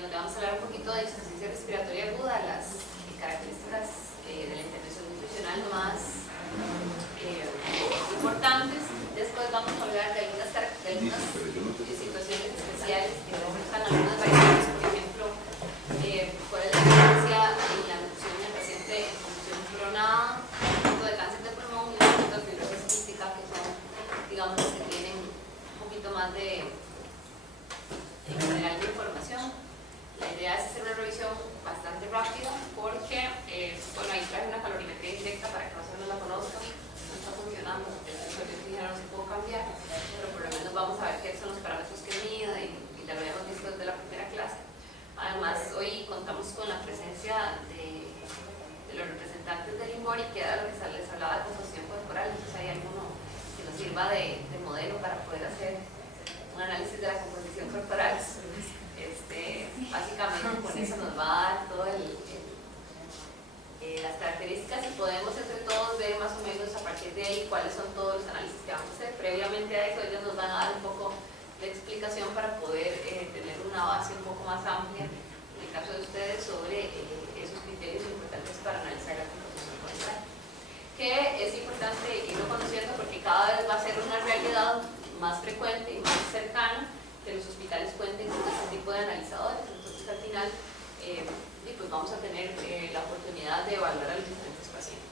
donde vamos a hablar un poquito de insuficiencia respiratoria aguda, las características de la intervención nutricional más importantes. Después vamos a hablar de algunas situaciones especiales que reflejan algunas variables, por ejemplo, cuál es la diferencia en la nutrición del paciente en condición cronada, un poquito de cáncer de pulmón y un poquito de fibrosis quística, que son, digamos, los que tienen un poquito más de general de información. La idea es hacer una revisión bastante rápida porque, bueno, ahí traje una calorimetría indirecta para que más o menos la conozcan. No está funcionando, el sensor de oxígeno no se puede cambiar, pero por lo menos vamos a ver qué son los parámetros que mida y ya lo habíamos visto desde la primera clase. Además, hoy contamos con la presencia de los representantes del INBORI, que era lo que les hablaba de composición corporal. Entonces hay alguno que nos sirva de modelo para poder hacer un análisis de la composición corporal. Básicamente con eso nos va a dar todo las características y podemos entre todos ver más o menos a partir de ahí cuáles son todos los análisis que vamos a hacer. Previamente a eso ellos nos van a dar un poco de explicación para poder tener una base un poco más amplia en el caso de ustedes sobre esos criterios importantes para analizar la composición corporal, que es importante irlo conociendo porque cada vez va a ser una realidad más frecuente y más cercana que los hospitales cuenten con este tipo de analizadores. Entonces al final pues vamos a tener la oportunidad de evaluar a los diferentes pacientes.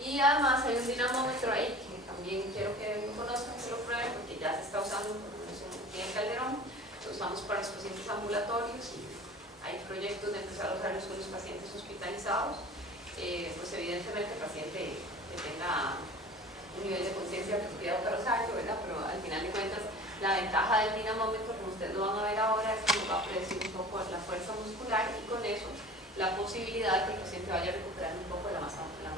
Y además hay un dinamómetro ahí que también quiero que lo conozcan, que lo prueben, porque ya se está usando aquí en Calderón. Lo usamos para los pacientes ambulatorios y hay proyectos de empezar a usarlos con los pacientes hospitalizados. Pues evidentemente el paciente que tenga un nivel de conciencia apropiado para usarlo, ¿verdad? Pero al final de cuentas la ventaja del dinamómetro, como ustedes lo van a ver ahora, es que nos va a predecir un poco la fuerza muscular y con eso la posibilidad de que el paciente vaya recuperando un poco la masa muscular.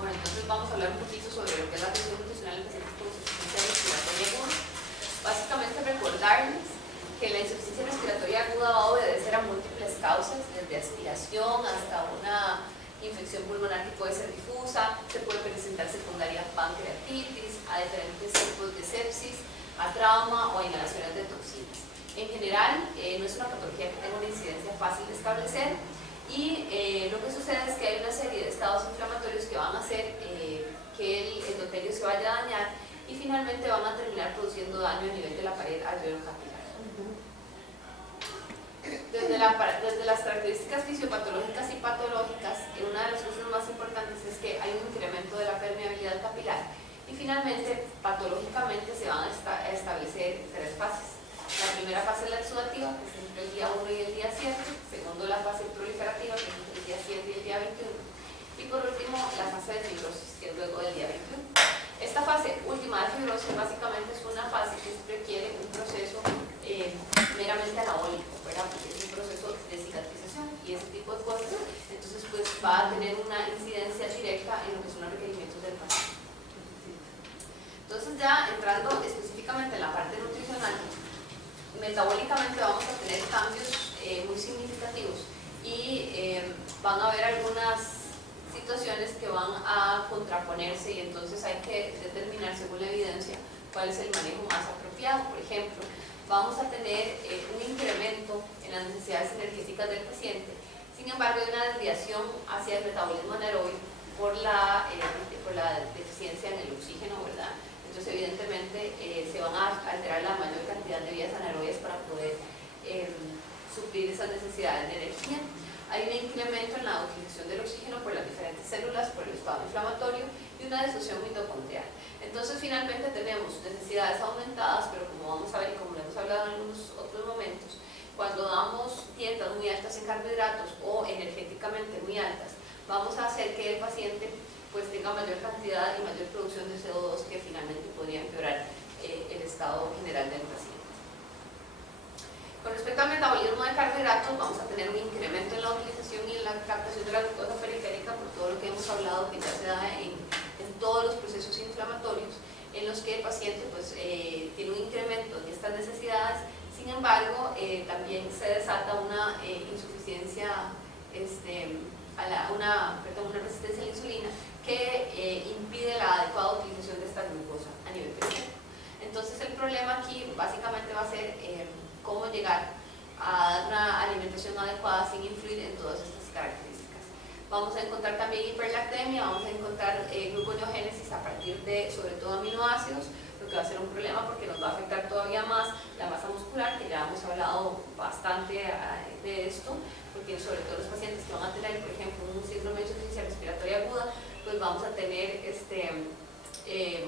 Bueno, entonces vamos a hablar un poquito sobre lo que es la atención nutricional en pacientes con insuficiencia respiratoria aguda. Básicamente recordarles que la insuficiencia respiratoria aguda va a obedecer a múltiples causas, desde aspiración hasta una infección pulmonar que puede ser difusa, se puede presentar secundaria a pancreatitis, a diferentes tipos de sepsis, a trauma o a inhalaciones de toxinas. En general, no es una patología que tenga una incidencia fácil de establecer y lo que sucede es que hay una serie de estados inflamatorios que van a hacer que el endotelio se vaya a dañar y finalmente van a terminar produciendo daño a nivel de la pared alveolo-capilar. Desde las características fisiopatológicas y patológicas, una de las cosas más importantes es que hay un incremento de la permeabilidad capilar y finalmente, patológicamente, se van a establecer tres fases. La primera fase es la exudativa, que es entre el día 1 y el día 7. Segundo, la fase proliferativa, que es entre el día 7 y el día 21. Y por último, la fase de fibrosis, que es luego del día 21. Esta fase última de fibrosis básicamente es una fase que requiere un proceso meramente anabólico, ¿verdad? Porque es un proceso de cicatrización y ese tipo de cosas. Entonces, pues va a tener una incidencia directa en lo que son los requerimientos del paciente. Entonces, ya entrando específicamente en la parte nutricional, metabólicamente vamos a tener cambios muy significativos y van a haber algunas situaciones que van a contraponerse y entonces hay que determinar según la evidencia cuál es el manejo más apropiado. Por ejemplo, vamos a tener un incremento en las necesidades energéticas del paciente, sin embargo hay una desviación hacia el metabolismo anaerobio por la deficiencia en el oxígeno, ¿verdad? Entonces evidentemente se van a alterar la mayor cantidad de vías anaerobias para poder suplir esas necesidades de energía. Hay un incremento en la utilización del oxígeno por las diferentes células, por el estado inflamatorio y una disfunción mitocondrial. Entonces finalmente tenemos necesidades aumentadas, pero como vamos a ver y como lo hemos hablado en algunos otros momentos, cuando damos dietas muy altas en carbohidratos o energéticamente muy altas, vamos a hacer que el paciente pues tenga mayor cantidad y mayor producción de CO2 que finalmente podría empeorar el estado general del paciente. Con respecto al metabolismo de carbohidratos, vamos a tener un incremento en la utilización y en la captación de la glucosa periférica por todo lo que hemos hablado que ya se da en todos los procesos inflamatorios en los que el paciente pues, tiene un incremento de estas necesidades. Sin embargo, también se desata una insuficiencia, una resistencia a la insulina que impide la adecuada utilización de esta glucosa a nivel periférico. Entonces el problema aquí básicamente va a ser cómo llegar dar una alimentación adecuada sin influir en todas estas características. Vamos a encontrar también hiperlactemia, vamos a encontrar gluconeogénesis a partir de, sobre todo, aminoácidos, lo que va a ser un problema porque nos va a afectar todavía más la masa muscular, que ya hemos hablado bastante de esto, porque sobre todo los pacientes que van a tener, por ejemplo, un síndrome de insuficiencia respiratoria aguda, pues vamos a tener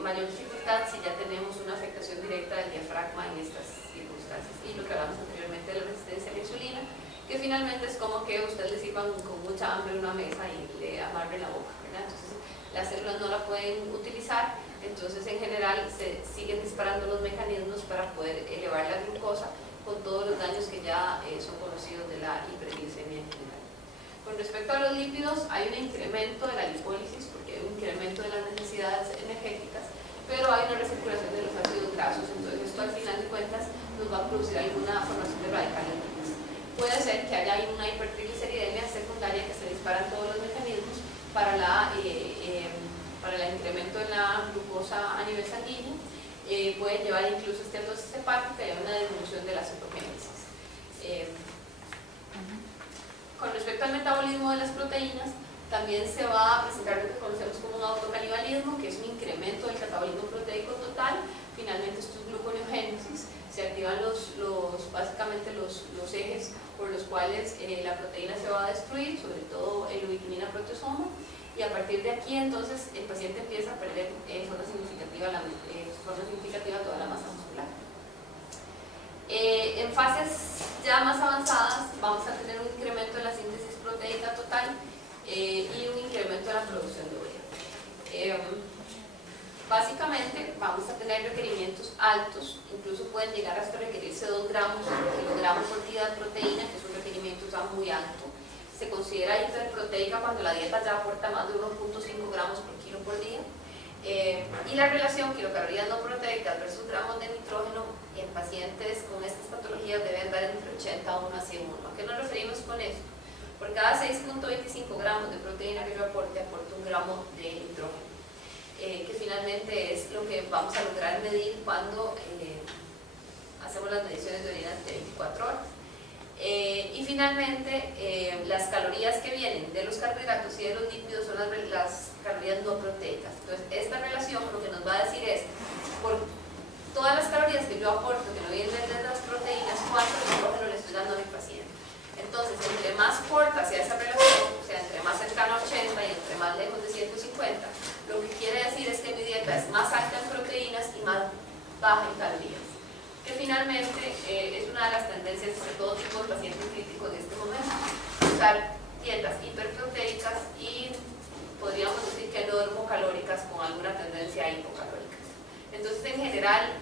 mayor dificultad si ya tenemos una afectación directa del diafragma en estas circunstancias. Y lo que hablamos anteriormente de la resistencia a la insulina, que finalmente es como que ustedes le sirvan con mucha hambre en una mesa y le amarren la boca, ¿verdad? Entonces las células no la pueden utilizar, entonces en general se siguen disparando los mecanismos para poder elevar la glucosa con todos los daños que ya son conocidos de la hiperglicemia en general. Con respecto a los lípidos, hay un incremento de la lipólisis porque hay un incremento de las necesidades energéticas, pero hay una recirculación de los ácidos grasos, entonces esto al final de cuentas nos va a producir alguna formación de radicales libres. Puede ser que haya una hipertrigliceridemia secundaria que se disparan todos los mecanismos para el incremento en la glucosa a nivel sanguíneo, puede llevar incluso esteatosis hepática y a una disminución de la cetogénesis. Con respecto al metabolismo de las proteínas, también se va a presentar lo que conocemos como un autocanibalismo, que es un incremento del catabolismo proteico total. Finalmente esto es gluconeogénesis, se activan básicamente los ejes por los cuales la proteína se va a destruir, sobre todo el ubiquinina proteasoma, y a partir de aquí entonces el paciente empieza a perder de forma significativa toda la masa muscular. En fases ya más avanzadas vamos a tener un incremento en la síntesis proteica total y un incremento en la producción de urea. Básicamente vamos a tener requerimientos altos, incluso pueden llegar hasta requerirse 2 gramos por kilogramo por día de proteína, que es un requerimiento ya muy alto. Se considera hiperproteica cuando la dieta ya aporta más de 1.5 gramos por kilo por día. Y la relación kilocalorías no proteicas versus gramos de nitrógeno en pacientes con estas patologías debe andar entre 80 a 1 a 100. ¿A qué nos referimos con esto? Por cada 6.25 gramos de proteína que yo aporte, aporto 1 gramo de nitrógeno, que finalmente es lo que vamos a lograr medir cuando hacemos las mediciones de orina de 24 horas. Y finalmente, las calorías que vienen de los carbohidratos y de los lípidos son las calorías no proteicas. Entonces, esta relación lo que nos va a decir es, por todas las calorías que yo aporto que no vienen de las proteínas, cuánto nitrógeno le estoy dando a mi paciente. Entonces, entre más corta sea esa relación, o sea, entre más cercano a 80 y entre más lejos de 150, lo que quiere decir es que mi dieta es más alta en proteínas y más baja en calorías, que finalmente es una de las tendencias de todo tipo de pacientes críticos de este momento, usar dietas hiperproteicas y podríamos decir que normocalóricas con alguna tendencia a hipocalóricas. Entonces, en general,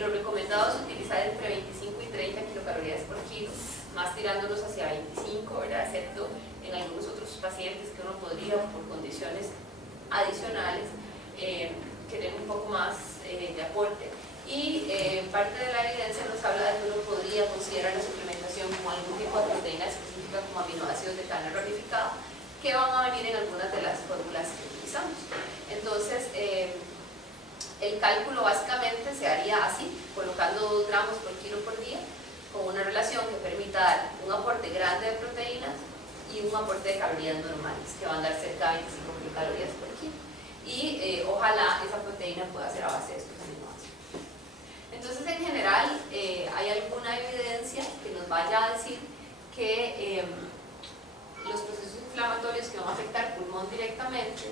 lo recomendado es utilizar entre 25 y 30 kilocalorías por kilo, más tirándonos hacia 25, ¿verdad? Excepto en algunos otros pacientes que uno podría, por condiciones adicionales, querer un poco más de aporte. Y parte de la evidencia nos habla de que uno podría considerar la suplementación como algún tipo de proteína específica como aminoácidos de cadena ramificada que van a venir en algunas de las fórmulas que utilizamos. Entonces, el cálculo básicamente se haría así, colocando 2 gramos por kilo por día, con una relación que permita dar un aporte grande de proteínas y un aporte de calorías normales, que van a dar cerca de 25 kilocalorías por kilo. Y ojalá esa proteína pueda ser a base de estos aminoácidos. Entonces, en general, hay alguna evidencia que nos vaya a decir que los procesos inflamatorios que van a afectar el pulmón directamente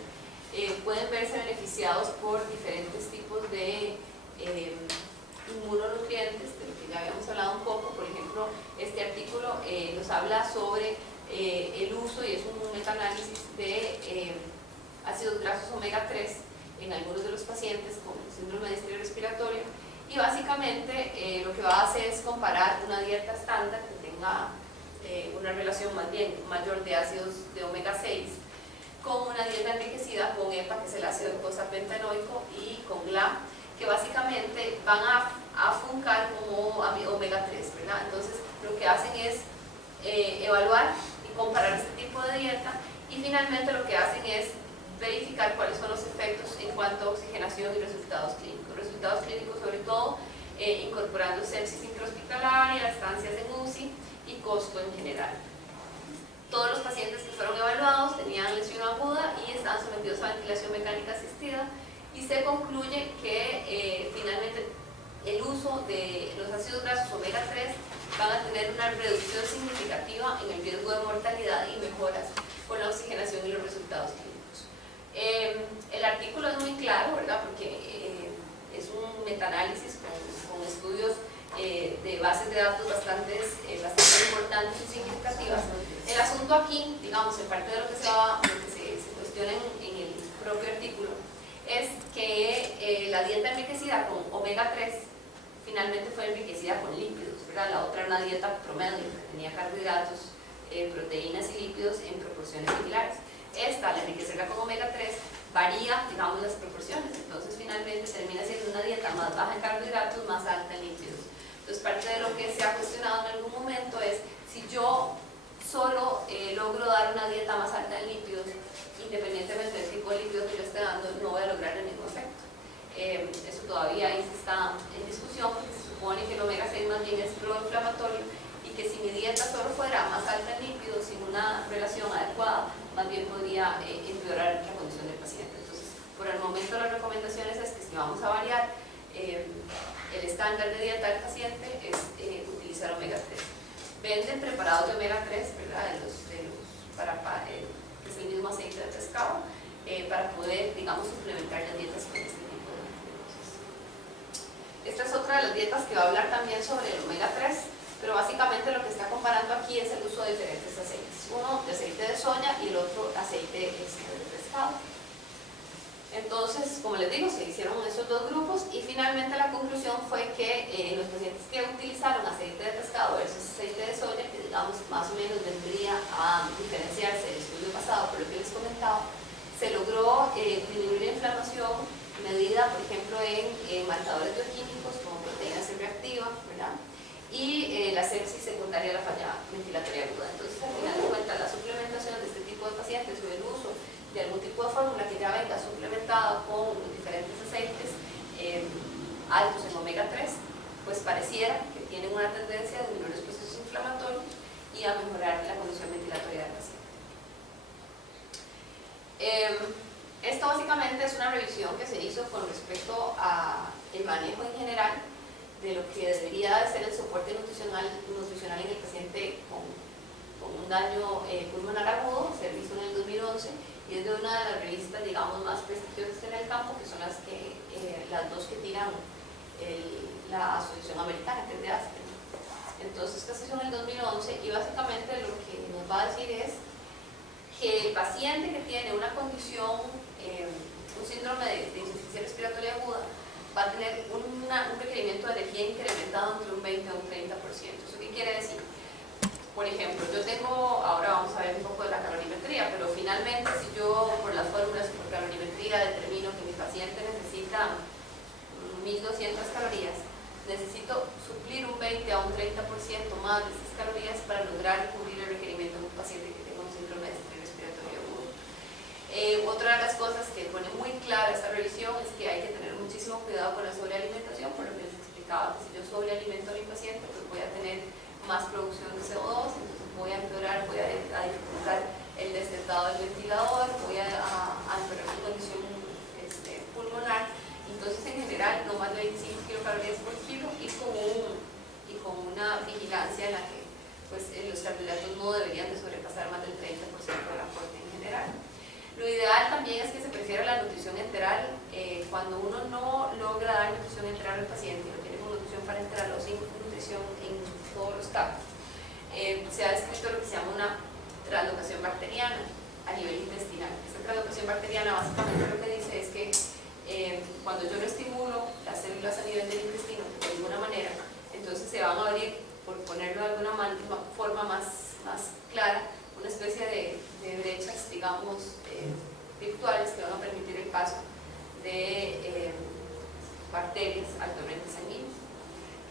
pueden verse beneficiados por diferentes tipos de inmunonutrientes, de lo que ya habíamos hablado un poco. Por ejemplo, este artículo nos habla sobre el uso, y es un metaanálisis de ácidos grasos omega 3 en algunos de los pacientes con síndrome de estrés respiratorio, y básicamente lo que va a hacer es comparar una dieta estándar que tenga una relación más bien mayor de ácidos de omega 6 con una dieta enriquecida con EPA, que es el ácido eicosapentanoico, y con GLA, que básicamente van a funcar como omega 3, ¿verdad? Entonces, lo que hacen es evaluar y comparar este tipo de dieta, y finalmente lo que hacen es verificar cuáles son los efectos en cuanto a oxigenación y resultados clínicos. Resultados clínicos sobre todo incorporando sepsis intrahospitalaria, estancias en UCI y costo en general. Todos los pacientes que fueron evaluados tenían lesión aguda y estaban sometidos a ventilación mecánica asistida, y se concluye que finalmente el uso de los ácidos grasos omega 3 van a tener una reducción significativa en el riesgo de mortalidad y mejoras con la oxigenación y los resultados clínicos. El artículo es muy claro, ¿verdad? Porque es un metaanálisis con estudios de bases de datos bastante importantes y significativas. El asunto aquí, digamos, en parte de lo que se cuestiona en el propio artículo, es que la dieta enriquecida con omega 3 finalmente fue enriquecida con lípidos, ¿verdad? La otra era una dieta promedio que tenía carbohidratos, proteínas y lípidos en proporciones similares. Esta, al enriquecerla con omega 3, varía, digamos, las proporciones. Entonces, finalmente termina siendo una dieta más baja en carbohidratos, más alta en lípidos. Entonces, parte de lo que se ha cuestionado en algún momento es si yo solo logro dar una dieta más alta en lípidos, independientemente del tipo de lípidos que yo esté dando, no voy a lograr el mismo efecto. Eso todavía ahí está en discusión, porque se supone que el omega 6 más bien es proinflamatorio y que si mi dieta solo fuera más alta en lípidos sin una relación adecuada, más bien podría empeorar la condición del paciente. Entonces, por el momento las recomendaciones es que si vamos a variar el estándar de dieta del paciente es utilizar omega 3. Venden preparados de omega 3, ¿verdad? Que es el mismo aceite de pescado, para poder, digamos, suplementar las dietas con este tipo de dosis. Esta es otra de las dietas que va a hablar también sobre el omega 3, pero básicamente lo que está comparando aquí es el uso de diferentes aceites. Uno de aceite de soya y el otro aceite de pescado. Entonces, como les digo, se hicieron esos dos grupos y finalmente la conclusión fue que los pacientes que utilizaron aceite de pescado versus aceite de soya, que digamos más o menos vendría a diferenciarse del estudio pasado por lo que les comentaba, se logró disminuir la inflamación medida, por ejemplo, en marcadores bioquímicos como proteína C reactiva, ¿verdad? Y la sepsis secundaria a la falla ventilatoria aguda. Entonces, al final de cuentas, la suplementación de este tipo de pacientes o el uso de algún tipo de fórmula que ya venga suplementada con diferentes aceites altos en omega 3, pues pareciera que tienen una tendencia a disminuir los procesos inflamatorios y a mejorar la condición ventilatoria del paciente. Esto básicamente es una revisión que se hizo con respecto al manejo en general de lo que debería de ser el soporte nutricional en el paciente con un daño pulmonar agudo. Se realizó en el 2011 y es de una de las revistas, digamos, más prestigiosas en el campo, que son las dos que tiran la Asociación Americana, que es de Aspen. Entonces, esta se hizo en el 2011 y básicamente lo que nos va a decir es que el paciente que tiene una condición, un síndrome de insuficiencia respiratoria aguda, va a tener un requerimiento de energía incrementado entre un 20 a un 30%. ¿Eso qué quiere decir? Por ejemplo, yo tengo, ahora vamos a ver un poco de la calorimetría, pero finalmente si yo por las fórmulas y por calorimetría determino que mi paciente necesita 1200 calorías, necesito suplir un 20 a un 30% más de esas calorías para lograr cubrir el requerimiento de un paciente que tenga un síndrome de estrés respiratorio agudo. Otra de las cosas que pone muy clara esta revisión es que hay que tener muchísimo cuidado con la sobrealimentación, por lo que les explicaba, que si yo sobrealimento a mi paciente, pues voy a tener más producción de CO2, entonces voy a empeorar, voy a dificultar el destetado del ventilador, voy a empeorar su condición pulmonar. Entonces, en general, no más de 25 kilocalorías por kilo y con una vigilancia en la que pues, los carbohidratos no deberían de sobrepasar más del 30% del aporte en general. Lo ideal también es que se prefiera la nutrición enteral. Cuando uno no logra dar nutrición enteral al paciente, lo tiene con nutrición parenteral o sin nutrición en todos los casos, se ha descrito lo que se llama una translocación bacteriana a nivel intestinal. Esta translocación bacteriana básicamente lo que dice es que cuando yo no estimulo las células a nivel del intestino de alguna manera, entonces se van a abrir, por ponerlo de alguna forma más clara, una especie de brechas, digamos, virtuales que van a permitir el paso de bacterias al torrente sanguíneo.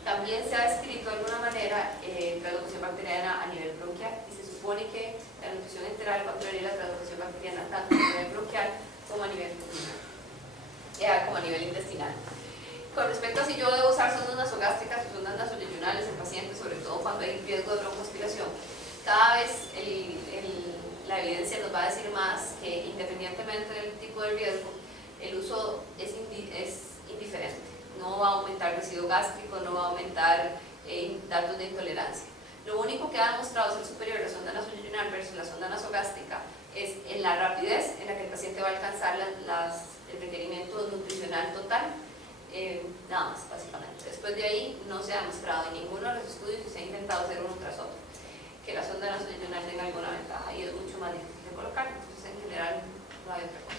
También se ha descrito de alguna manera translocación bacteriana a nivel bronquial y se supone que la nutrición enteral va a prevenir la translocación bacteriana tanto a nivel bronquial como a nivel pulmonar, como a nivel intestinal. Con respecto a si yo debo usar sondas nasogástricas o sondas nasoyeyunales en pacientes, sobre todo cuando hay riesgo de broncoaspiración, cada vez la evidencia nos va a decir más que independientemente del tipo de riesgo, el uso es indiferente. No va a aumentar residuo gástrico, no va a aumentar datos de intolerancia. Lo único que ha demostrado ser superior la sonda nasoyeyunal versus la sonda nasogástrica es en la rapidez en la que el paciente va a alcanzar el requerimiento nutricional total. Nada más, básicamente. Después de ahí no se ha demostrado en ninguno de los estudios y se ha intentado hacer uno tras otro que la sonda nasoyeyunal tenga alguna ventaja y es mucho más difícil de colocar, entonces en general no hay otra cosa.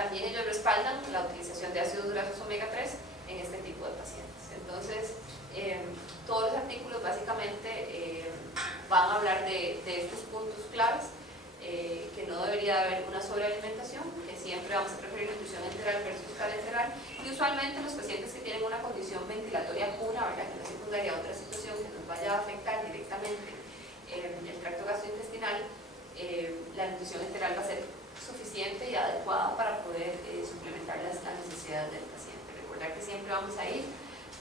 También ellos respaldan la utilización de ácidos grasos omega 3 en este tipo de pacientes. Entonces, todos los artículos básicamente van a hablar de estos puntos claves, que no debería haber una sobrealimentación, que siempre vamos a preferir nutrición enteral versus parenteral, y usualmente los pacientes que tienen una condición ventilatoria pura, ¿verdad?, que no es secundaria a otra situación que nos vaya a afectar directamente el tracto gastrointestinal, la nutrición enteral va a ser suficiente y adecuada para poder suplementar las necesidades del paciente. Recordar que siempre vamos a ir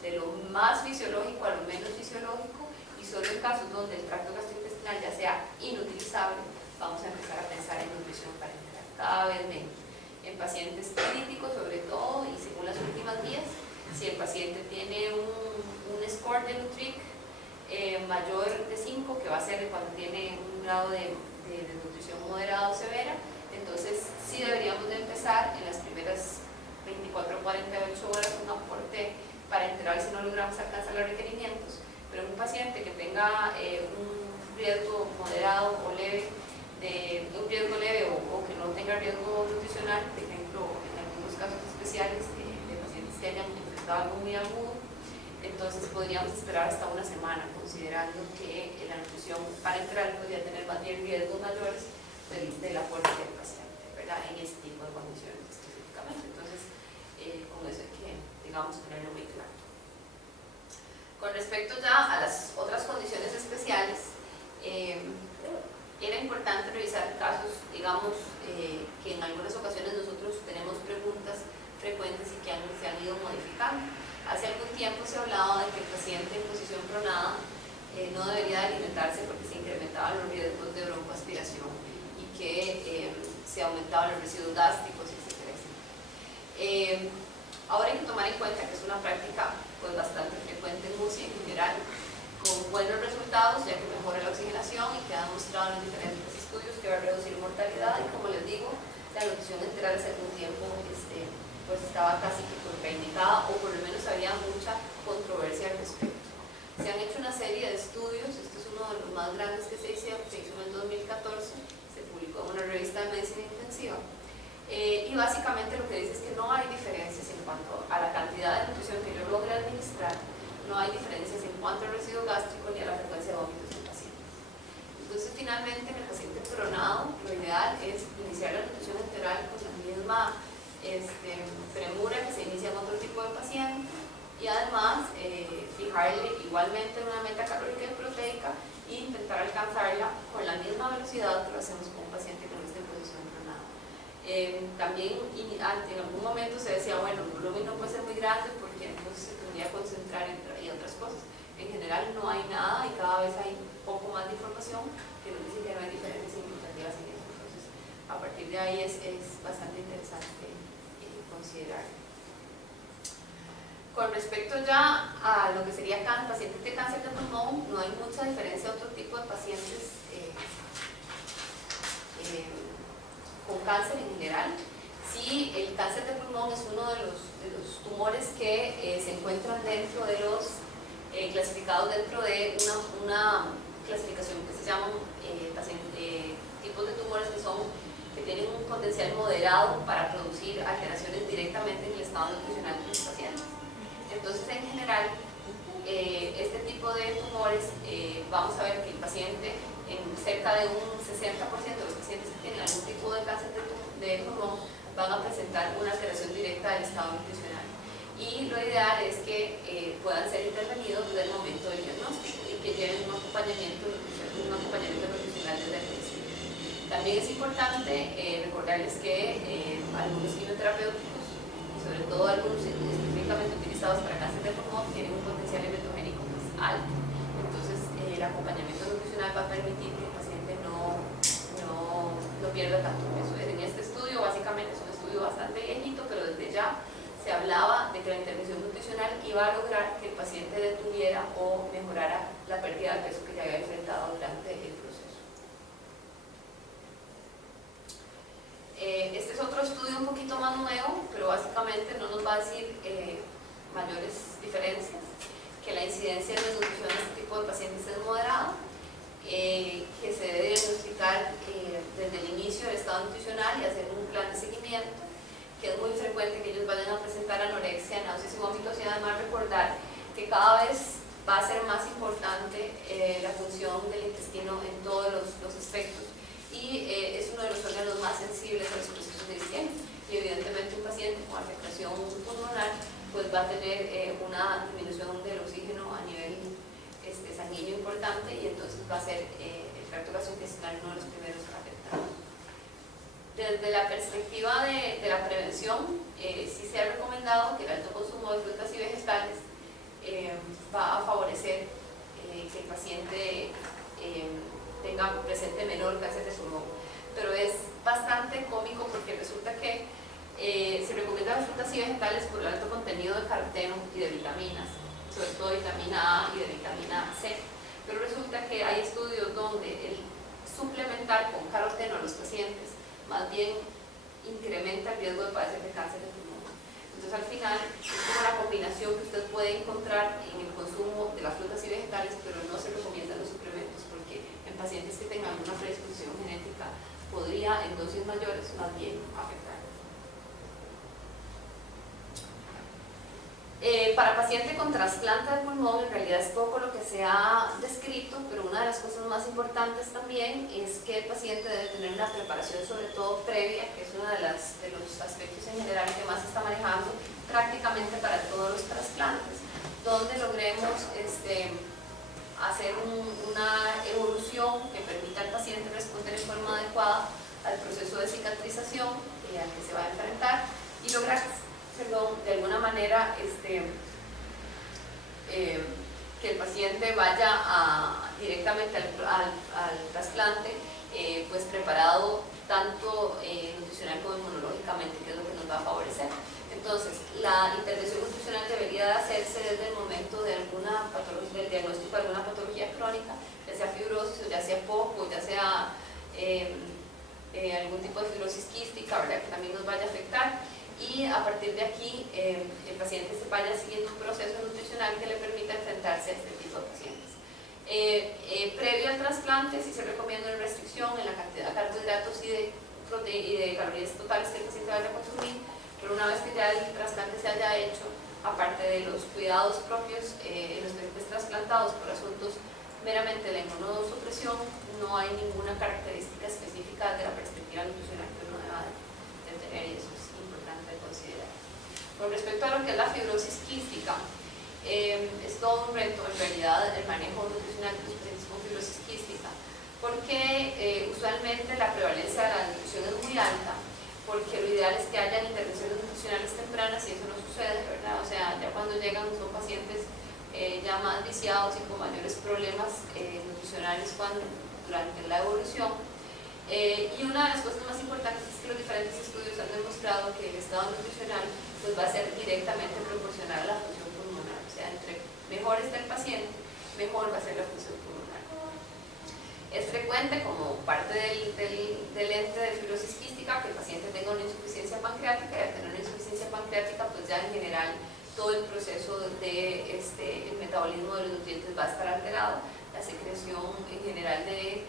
de lo más fisiológico a lo menos fisiológico, y solo en casos donde el tracto gastrointestinal ya sea inutilizable, vamos a empezar a pensar en nutrición parenteral, cada vez menos. En pacientes críticos sobre todo, y según las últimas guías, si el paciente tiene un score de Nutric mayor de 5, que va a ser cuando tiene un grado de nutrición moderada o severa, entonces sí deberíamos de empezar en las primeras 24 o 48 horas un aporte parenteral si no logramos alcanzar los requerimientos. Pero en un paciente que tenga un riesgo moderado o leve, un riesgo leve o que no tenga riesgo nutricional, por ejemplo, en algunos casos especiales de pacientes que hayan enfrentado algo muy agudo, entonces podríamos esperar hasta una semana, considerando que la nutrición parenteral podría tener más bien riesgos mayores del aporte del paciente, ¿verdad?, en ese tipo de condiciones específicamente. Entonces, con eso hay que, digamos, tenerlo muy claro. Con respecto ya a las otras condiciones especiales, era importante revisar casos, digamos, que en algunas ocasiones nosotros tenemos preguntas frecuentes y que se han ido modificando. Hace algún tiempo se hablaba de que el paciente en posición pronada no debería alimentarse porque se incrementaban los riesgos de broncoaspiración y que se aumentaban los residuos gástricos, etcétera, etcétera. Ahora hay que tomar en cuenta que es una práctica pues, bastante frecuente en UCI en general, con buenos resultados, ya que mejora la oxigenación y que ha demostrado en diferentes estudios que va a reducir mortalidad. Y como les digo, la nutrición enteral hace algún tiempo pues estaba casi que contraindicada, o por lo menos había mucha controversia al respecto. Se han hecho una serie de estudios, este es uno de los más grandes que se hizo en el 2014, se publicó en una revista de medicina intensiva, y básicamente lo que dice es que no hay diferencias en cuanto a la cantidad de nutrición que yo logre administrar, no hay diferencias en cuanto al residuo gástrico ni a la frecuencia de vómitos en pacientes. Entonces, finalmente, en el paciente pronado, lo ideal es iniciar la nutrición enteral con la misma premura que se inicia en otro tipo de paciente, y además fijarle igualmente una meta calórica y proteica e intentar alcanzarla con la misma velocidad que lo hacemos con un paciente que no esté en posición pronada. También en algún momento se decía, bueno, el volumen no puede ser muy grande porque entonces se tendría que concentrar en otras cosas. En general no hay nada y cada vez hay poco más de información que nos dice que no hay diferencias significativas en eso. Entonces, a partir de ahí es bastante interesante considerar. Con respecto ya a lo que sería pacientes de cáncer de pulmón, no hay mucha diferencia a otro tipo de pacientes con cáncer en general. Sí, el cáncer de pulmón es uno de los tumores que se encuentran dentro de los clasificados dentro de una clasificación que se llama tipos de tumores que tienen un potencial moderado para producir alteraciones directamente en el estado nutricional de los pacientes. Entonces, en general, este tipo de tumores, vamos a ver que el paciente, en cerca de un 60% de los pacientes que tienen algún tipo de cáncer de pulmón, van a presentar una alteración directa del estado nutricional. Y lo ideal es que puedan ser intervenidos desde el momento del diagnóstico y que lleven un acompañamiento nutricional desde el principio. También es importante recordarles que algunos quimioterapéuticos, y sobre todo algunos típicamente utilizados para cáncer de pulmón tienen un potencial emetogénico pues, alto. Entonces, el acompañamiento nutricional va a permitir que el paciente no pierda tanto peso. En este estudio, básicamente es un estudio bastante viejito, pero desde ya se hablaba de que la intervención nutricional iba a lograr que el paciente detuviera o mejorara la pérdida de peso que ya había enfrentado durante el proceso. Este es otro estudio un poquito más nuevo, pero básicamente no nos va a decir mayores diferencias, que la incidencia de desnutrición en este tipo de pacientes es moderada, que se debe diagnosticar desde el inicio del estado nutricional y hacer un plan de seguimiento, que es muy frecuente que ellos vayan a presentar anorexia, náuseas y vómitos, y además recordar que cada vez va a ser más importante la función del intestino en todos los aspectos, y es uno de los órganos más sensibles a los procesos de higiene, y evidentemente un paciente con afectación pulmonar pues va a tener una disminución del oxígeno a nivel sanguíneo importante, y entonces va a ser el tracto gastrointestinal uno de los primeros afectados. Desde la perspectiva de la prevención, sí se ha recomendado que el alto consumo de frutas y vegetales va a favorecer que el paciente tenga presente menor cáncer de pulmón, pero es bastante cómico porque resulta que se recomiendan las frutas y vegetales por el alto contenido de caroteno y de vitaminas, sobre todo de vitamina A y de vitamina C, pero resulta que hay estudios donde el suplementar con caroteno a los pacientes más bien incrementa el riesgo de padecer de cáncer de pulmón. Entonces al final es como la combinación que usted puede encontrar en el consumo de las frutas y vegetales, pero no se recomiendan los suplementos porque en pacientes que tengan una predisposición genética podría en dosis mayores más bien afectar. Para paciente con trasplante de pulmón, en realidad es poco lo que se ha descrito, pero una de las cosas más importantes también es que el paciente debe tener una preparación, sobre todo previa, que es uno de los aspectos en general que más se está manejando prácticamente para todos los trasplantes, donde logremos hacer una evolución que permita al paciente responder en forma adecuada al proceso de cicatrización al que se va a enfrentar y lograr de alguna manera que el paciente vaya directamente al trasplante pues preparado tanto nutricional como inmunológicamente, que es lo que nos va a favorecer. Entonces, la intervención nutricional debería hacerse desde el momento de alguna patología, del diagnóstico de alguna patología crónica, ya sea fibrosis o ya sea POC o ya sea algún tipo de fibrosis quística, ¿verdad?, que también nos vaya a afectar. Y a partir de aquí el paciente se vaya siguiendo un proceso nutricional que le permita enfrentarse a este tipo de pacientes. Previo al trasplante sí se recomienda una restricción en la cantidad de carbohidratos y de calorías totales que el paciente vaya a consumir, pero una vez que ya el trasplante se haya hecho, aparte de los cuidados propios en los pacientes trasplantados por asuntos meramente de la inmunosupresión, no hay ninguna característica específica de la perspectiva nutricional que uno deba de tener, y eso es importante considerar. Con respecto a lo que es la fibrosis quística, es todo un reto en realidad el manejo nutricional de los pacientes con fibrosis quística, porque usualmente la prevalencia de la nutrición es muy alta, porque lo ideal es que hayan intervenciones nutricionales tempranas y eso no sucede, ¿verdad? O sea, ya cuando llegan son pacientes ya más viciados y con mayores problemas nutricionales durante la evolución. Y una de las cosas más importantes es que los diferentes estudios han demostrado que el estado nutricional pues, va a ser directamente proporcional a la función pulmonar. O sea, entre mejor está el paciente, mejor va a ser la función pulmonar. Es frecuente, como parte del ente de fibrosis quística, que el paciente tenga una insuficiencia pancreática, y al tener una insuficiencia pancreática, pues ya en general todo el proceso de el metabolismo de los nutrientes va a estar alterado, la secreción en general de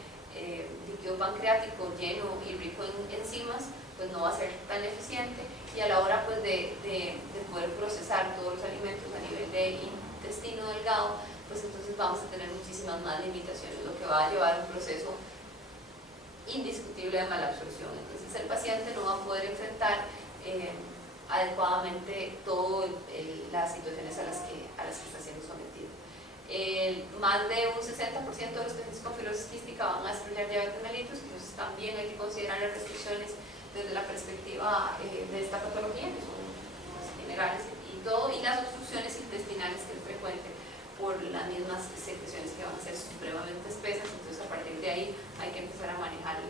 líquido pancreático lleno y rico en enzimas pues no va a ser tan eficiente, y a la hora pues de poder procesar todos los alimentos a nivel de intestino delgado, pues entonces vamos a tener muchísimas más limitaciones, lo que va a llevar a un proceso indiscutible de malabsorción. Entonces el paciente no va a poder enfrentar adecuadamente todas las situaciones a las que está siendo sometido. Más de un 60% de los pacientes con fibrosis quística van a desarrollar diabetes mellitus, entonces también hay que considerar las restricciones desde la perspectiva de esta patología, que son generales y todo, y las obstrucciones intestinales, que es frecuente por las mismas secreciones que van a ser supremamente espesas. Entonces a partir de ahí hay que empezar a manejarlo.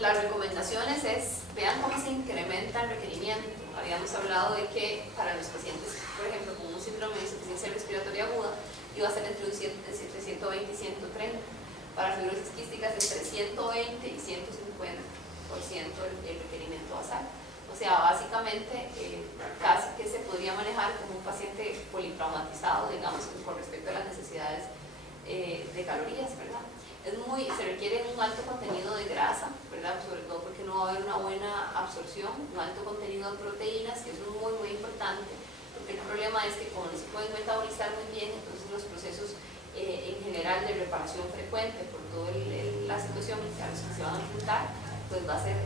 Las recomendaciones es, vean cómo se incrementa el requerimiento. Habíamos hablado de que para los pacientes, por ejemplo, con un síndrome de insuficiencia respiratoria aguda, iba a ser entre 120 y 130. Para fibrosis quísticas entre 120 y 150% el requerimiento basal. O sea, básicamente casi que se podría manejar como un paciente politraumatizado, digamos, con respecto a las necesidades de calorías, ¿verdad? Se requiere un alto contenido de grasa, ¿verdad? Sobre todo porque no va a haber una buena absorción, un alto contenido de proteínas, que es muy importante, porque el problema es que como no se pueden metabolizar muy bien, entonces los procesos en general de reparación frecuente por toda la situación a los que se van a enfrentar, pues va a ser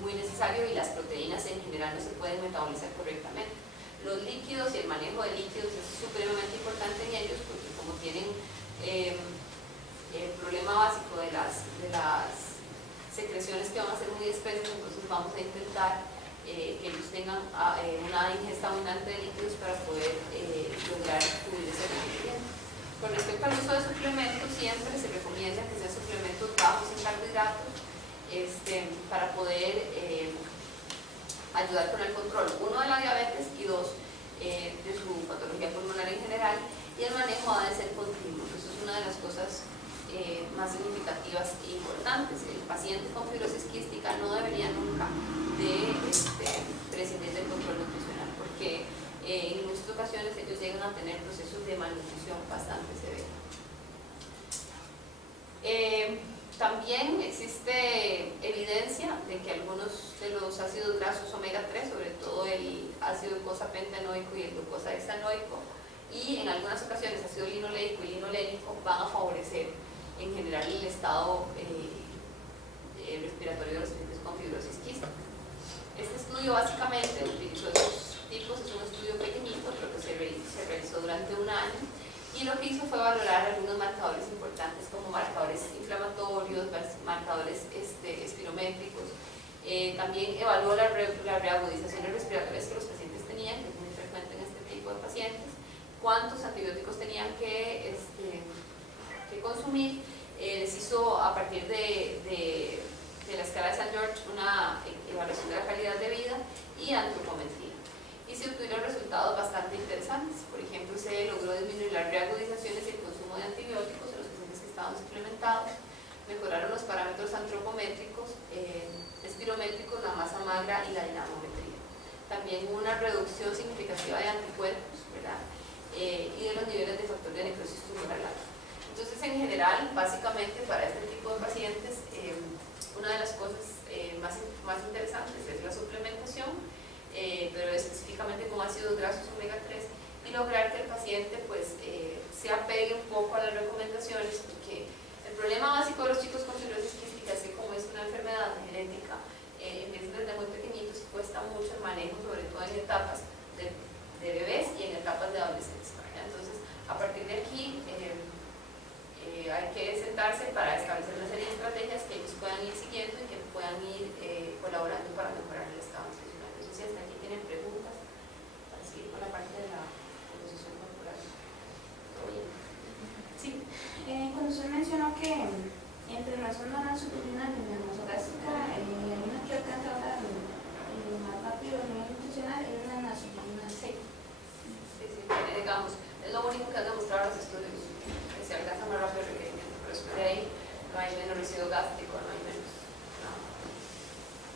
muy necesario, y las proteínas en general no se pueden metabolizar correctamente. Los líquidos y el manejo de líquidos es supremamente importante en ellos, porque como tienen el problema básico de las secreciones que van a ser muy espesas, entonces vamos a intentar que ellos tengan una ingesta abundante de líquidos para poder lograr cubrir ese requerimiento. Con respecto al uso de suplementos, siempre se recomienda que sean suplementos bajos en carbohidratos para poder ayudar con el control, uno, de la diabetes, y dos, de su patología pulmonar en general, y el manejo ha de ser continuo. Eso es una de las cosas más significativas e importantes. El paciente con fibrosis quística no debería nunca de prescindir del control nutricional, porque en muchas ocasiones ellos llegan a tener procesos de malnutrición bastante severos. También existe evidencia de que algunos de los ácidos grasos omega 3, sobre todo el ácido glucosapentanoico y el glucosahexanoico, y en algunas ocasiones ácido linoleico y linolénico, van a favorecer en general el estado respiratorio de los pacientes con fibrosis quística. Este estudio básicamente utilizó esos tipos, es un estudio pequeñito, pero que se realizó durante un año, y lo que hizo fue valorar algunos marcadores importantes como marcadores inflamatorios, marcadores espirométricos. También evaluó las reagudizaciones respiratorias que los pacientes tenían, que es muy frecuente en este tipo de pacientes, cuántos antibióticos tenían que consumir. Les hizo a partir de la escala de St. George una evaluación de la calidad de vida y antropometría, y se obtuvieron resultados bastante interesantes. Por ejemplo, se logró disminuir las reagudizaciones y el consumo de antibióticos en los pacientes que estaban suplementados, mejoraron los parámetros antropométricos, espirométricos, la masa magra y la dinamometría. También hubo una reducción significativa de anticuerpos, ¿verdad? Y de los niveles de factor de necrosis tumoral. Entonces, en general, básicamente para este tipo de pacientes, una de las cosas más interesantes es la suplementación, pero específicamente con ácidos grasos omega 3, y lograr que el paciente pues, se apegue un poco a las recomendaciones, porque el problema básico de los chicos con fibrosis quística es que, como es una enfermedad genética, empieza desde muy pequeñitos y cuesta mucho el manejo, sobre todo en etapas de bebés y en etapas de adolescencia. Entonces, a partir de aquí hay que sentarse para establecer una serie de estrategias que ellos puedan ir siguiendo y que puedan ir colaborando para mejorar el estado nutricional. No sé si hasta aquí tienen preguntas para seguir con la parte de la composición corporal. ¿Todo bien? Sí. Cuando usted mencionó que entre la zona longitudinal y la nasogástrica hay una que alcanza ahora más rápido a nivel nutricional, es la nasogástrica. Sí. Digamos, es lo único que han demostrado los estudios, que se alcanza más rápido el requerimiento, pero después de ahí no hay menos residuo gástrico, no hay menos.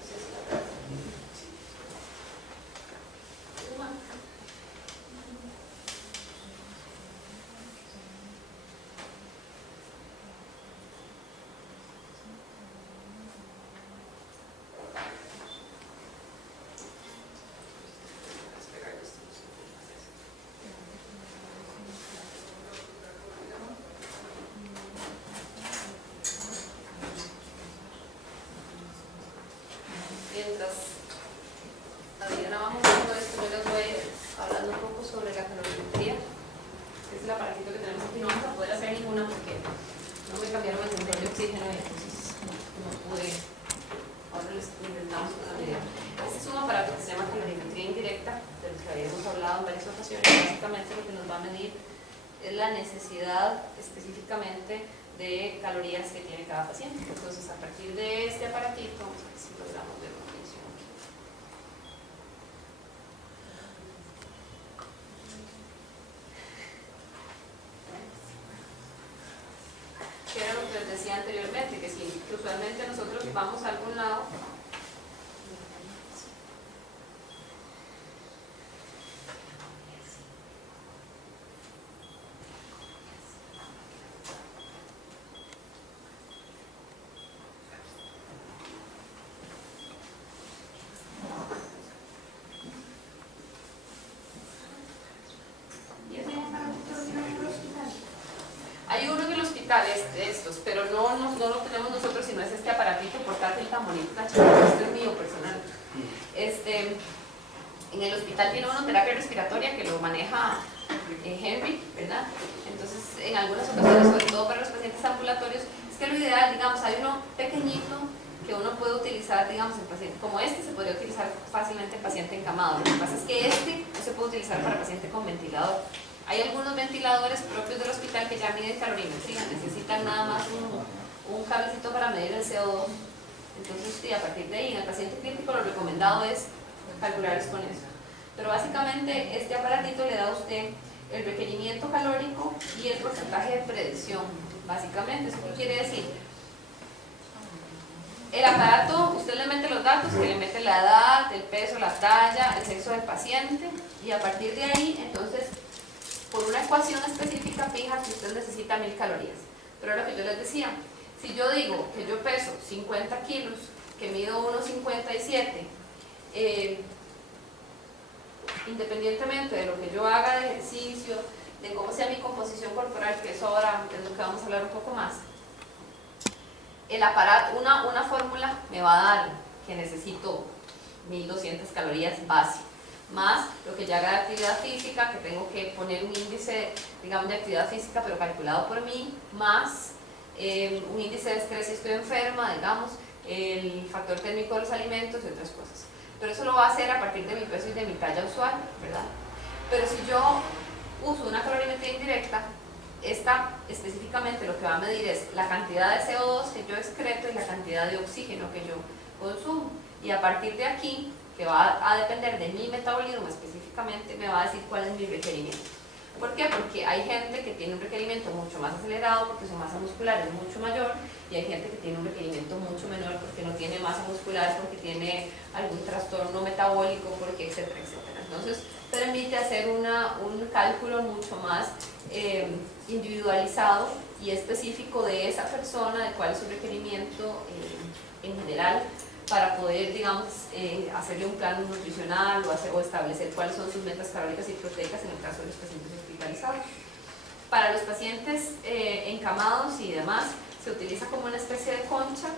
No sé si la verdad. es la necesidad específicamente de calorías que tiene cada paciente. Entonces, a partir de este aparatito, vamos a ver si logramos ver una función aquí. Que era lo que les decía anteriormente, que si que usualmente nosotros vamos a algún lado, ¿Y ese aparatito lo tienen en el hospital? hay uno en el hospital de estos, pero no lo tenemos nosotros, sino es este aparatito portátil tan bonito, tan chiquito. Este es mío personal. En el hospital tiene uno terapia respiratoria que lo maneja Henry, ¿verdad? Entonces, en algunas ocasiones, sobre todo para los pacientes ambulatorios, es que lo ideal, digamos, hay uno pequeñito que uno puede utilizar, digamos, en paciente, como este se podría utilizar fácilmente en paciente encamado. Lo que pasa es que este no se puede utilizar para paciente con ventilador. Hay algunos ventiladores propios del hospital que ya miden calorimetría, necesitan nada más un cablecito para medir el CO2. Entonces, sí, a partir de ahí, en el paciente crítico lo recomendado es calcularles con eso. Pero básicamente este aparatito le da a usted el requerimiento calórico y el porcentaje de predicción. Básicamente, ¿eso qué quiere decir? El aparato, usted le mete los datos, que le mete la edad, el peso, la talla, el sexo del paciente, y a partir de ahí, entonces, por una ecuación específica fija que usted necesita 1000 calorías. Pero lo que yo les decía, si yo digo que yo peso 50 kilos, que mido 1,57, independientemente de lo que yo haga de ejercicio, de cómo sea mi composición corporal, que eso ahora es lo que vamos a hablar un poco más, el aparato, una fórmula me va a dar que necesito 1200 calorías base, más lo que yo haga de actividad física, que tengo que poner un índice, digamos, de actividad física, pero calculado por mí, más un índice de estrés si estoy enferma, digamos, el factor térmico de los alimentos y otras cosas. Pero eso lo va a hacer a partir de mi peso y de mi talla usual, ¿verdad? Pero si yo uso una calorimetría indirecta, esta específicamente lo que va a medir es la cantidad de CO2 que yo excreto y la cantidad de oxígeno que yo consumo. Y a partir de aquí, que va a depender de mi metabolismo específicamente, me va a decir cuál es mi requerimiento. ¿Por qué? Porque hay gente que tiene un requerimiento mucho más acelerado porque su masa muscular es mucho mayor, y hay gente que tiene un requerimiento mucho menor porque no tiene masa muscular, porque tiene algún trastorno metabólico, porque etcétera, etcétera. Entonces permite hacer un cálculo mucho más individualizado y específico de esa persona, de cuál es su requerimiento en general, para poder, digamos, hacerle un plan nutricional o establecer cuáles son sus metas calóricas y proteicas en el caso de los pacientes hospitalizados. Para los pacientes encamados y demás, se utiliza como una especie de concha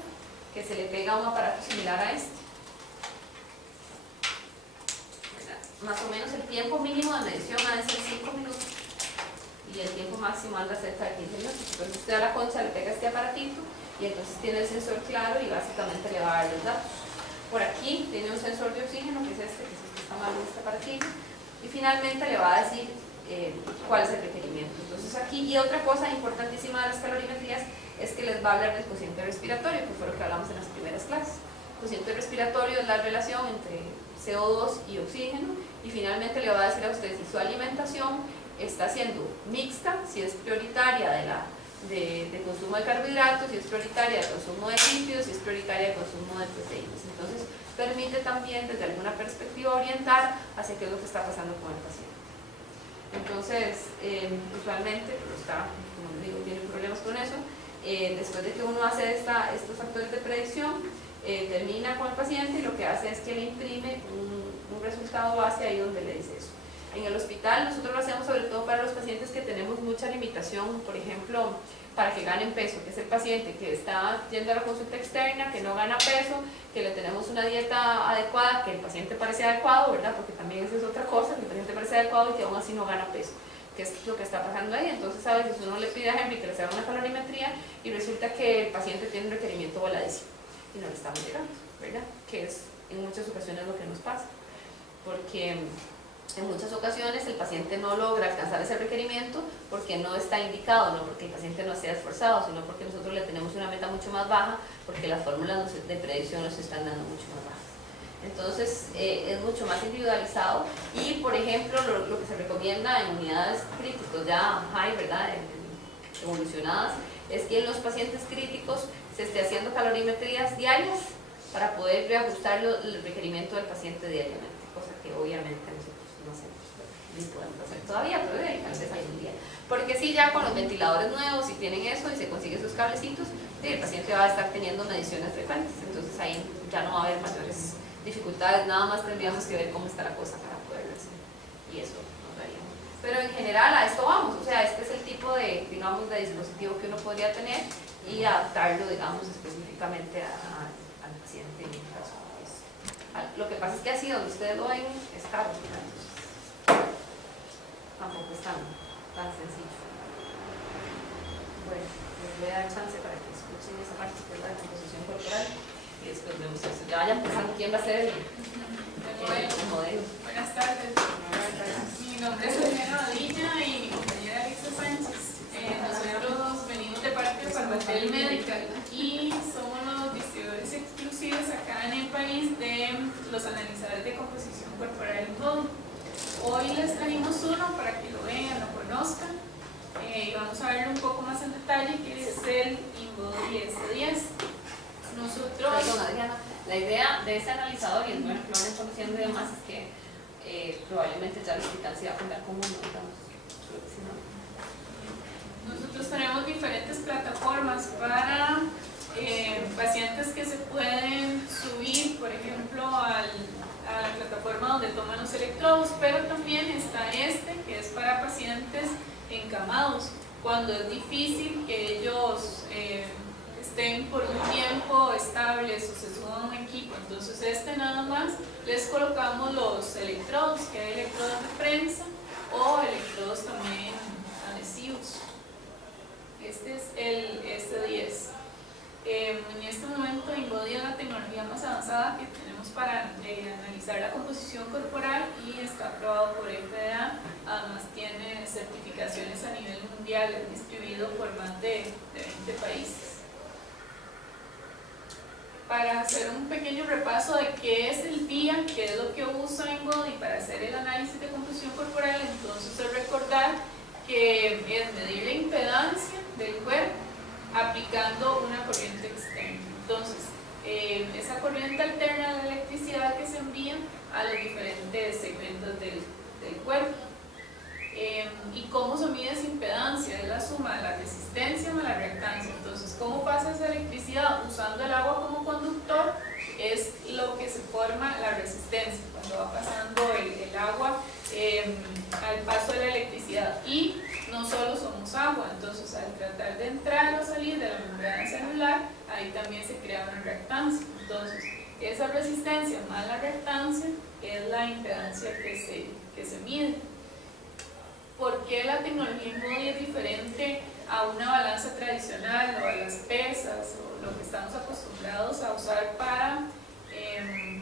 que se le pega a un aparato similar a este. Más o menos el tiempo mínimo de medición ha de ser 5 minutos y el tiempo máximo anda cerca de 15 minutos. Entonces usted a la concha le pega este aparatito y entonces tiene el sensor claro y básicamente le va a dar los datos. Por aquí tiene un sensor de oxígeno, que es este que está mal en este aparatito, y finalmente le va a decir cuál es el requerimiento. Entonces aquí, y otra cosa importantísima de las calorimetrías es que les va a hablar del cociente respiratorio, que fue lo que hablamos en las primeras clases. El cociente respiratorio es la relación entre CO2 y oxígeno, y finalmente le va a decir a usted si su alimentación está siendo mixta, si es prioritaria de consumo de carbohidratos, si es prioritaria de consumo de lípidos, si es prioritaria de consumo de proteínas. Entonces permite también desde alguna perspectiva orientar hacia qué es lo que está pasando con el paciente. Entonces, usualmente, pero como les digo, tiene problemas con eso. Después de que uno hace estos factores de predicción, termina con el paciente y lo que hace es que le imprime un resultado base ahí donde le dice eso. En el hospital nosotros lo hacemos sobre todo para los pacientes que tenemos mucha limitación, por ejemplo, para que ganen peso, que es el paciente que está yendo a la consulta externa, que no gana peso, que le tenemos una dieta adecuada, que el paciente parece adecuado, ¿verdad? Porque también esa es otra cosa, que el paciente parece adecuado y que aún así no gana peso, que es lo que está pasando ahí. Entonces a veces uno le pide a Henry que les haga una calorimetría y resulta que el paciente tiene un requerimiento voladísimo y no le estamos llegando, ¿verdad? Que es en muchas ocasiones lo que nos pasa, porque En muchas ocasiones el paciente no logra alcanzar ese requerimiento porque no está indicado, no porque el paciente no sea esforzado, sino porque nosotros le tenemos una meta mucho más baja, porque las fórmulas de predicción nos están dando mucho más bajas. Entonces es mucho más individualizado y, por ejemplo, lo que se recomienda en unidades críticos ya high, ¿verdad?, evolucionadas, es que en los pacientes críticos se esté haciendo calorimetrías diarias para poder reajustar el requerimiento del paciente diariamente, cosa que obviamente nosotros no hacemos ni podemos hacer todavía, pero tal vez algún día. Porque si ya con los ventiladores nuevos, si tienen eso y se consiguen sus cablecitos, el paciente va a estar teniendo mediciones frecuentes, entonces ahí ya no va a haber mayores dificultades, nada más tendríamos que ver cómo está la cosa para poderlo hacer, y eso nos daríamos. Pero en general a esto vamos, o sea, este es el tipo de, digamos, de dispositivo que uno podría tener y adaptarlo, digamos, específicamente al paciente en el caso. Lo que pasa es que así donde ustedes lo ven es caro, tampoco es tan sencillo. Bueno, les voy a dar chance para que escuchen esa parte que es la composición corporal y después vemos eso. Ya vayan pensando quién va a ser el modelo. Buenas tardes. Mi nombre es Elena Badilla y mi compañera Alicia Sánchez. Nosotros venimos de parte de Farmatel Medical y somos los distribuidores exclusivos acá en el país de los analizadores de composición corporal InBody. Hoy les trajimos uno para que lo vean, lo conozcan y vamos a verlo un poco más en detalle, que es el InBody S10. Nosotros... Perdón, Adriana, la idea de ese analizador, y es bueno que lo vayan conociendo y demás, es que probablemente ya el hospital se va a contar con uno, digamos. Nosotros tenemos diferentes plataformas para pacientes que se pueden subir, por ejemplo, a la plataforma donde toman los electrodos, pero también está este, que es para pacientes encamados, cuando es difícil que ellos estén por un tiempo estables o se suban a un equipo. Entonces este nada más les colocamos los electrodos, que hay electrodos de prensa o electrodos también adhesivos. Este es el S10. En este momento InBody es la tecnología más avanzada que tenemos para analizar la composición corporal y está aprobado por FDA. Además tiene certificaciones a nivel mundial, es distribuido por más de 20 países. Para hacer un pequeño repaso de qué es el PIA, qué es lo que usa InBody para hacer el análisis de composición corporal, entonces es recordar que es medir la impedancia del cuerpo aplicando una corriente externa. Entonces, esa corriente alterna la electricidad que se envía a los diferentes segmentos del cuerpo. ¿Y cómo se mide esa impedancia? Es la suma de la resistencia más la reactancia. Entonces, ¿cómo pasa esa electricidad? Usando el agua como conductor es lo que se forma la resistencia, cuando va pasando el agua al paso de la electricidad. Y no solo somos agua, entonces al tratar de entrar o salir de la membrana celular, ahí también se crea una reactancia. Entonces, esa resistencia más la reactancia es la impedancia que se mide. ¿Por qué la tecnología InBody es diferente a una balanza tradicional o a las pesas o lo que estamos acostumbrados a usar para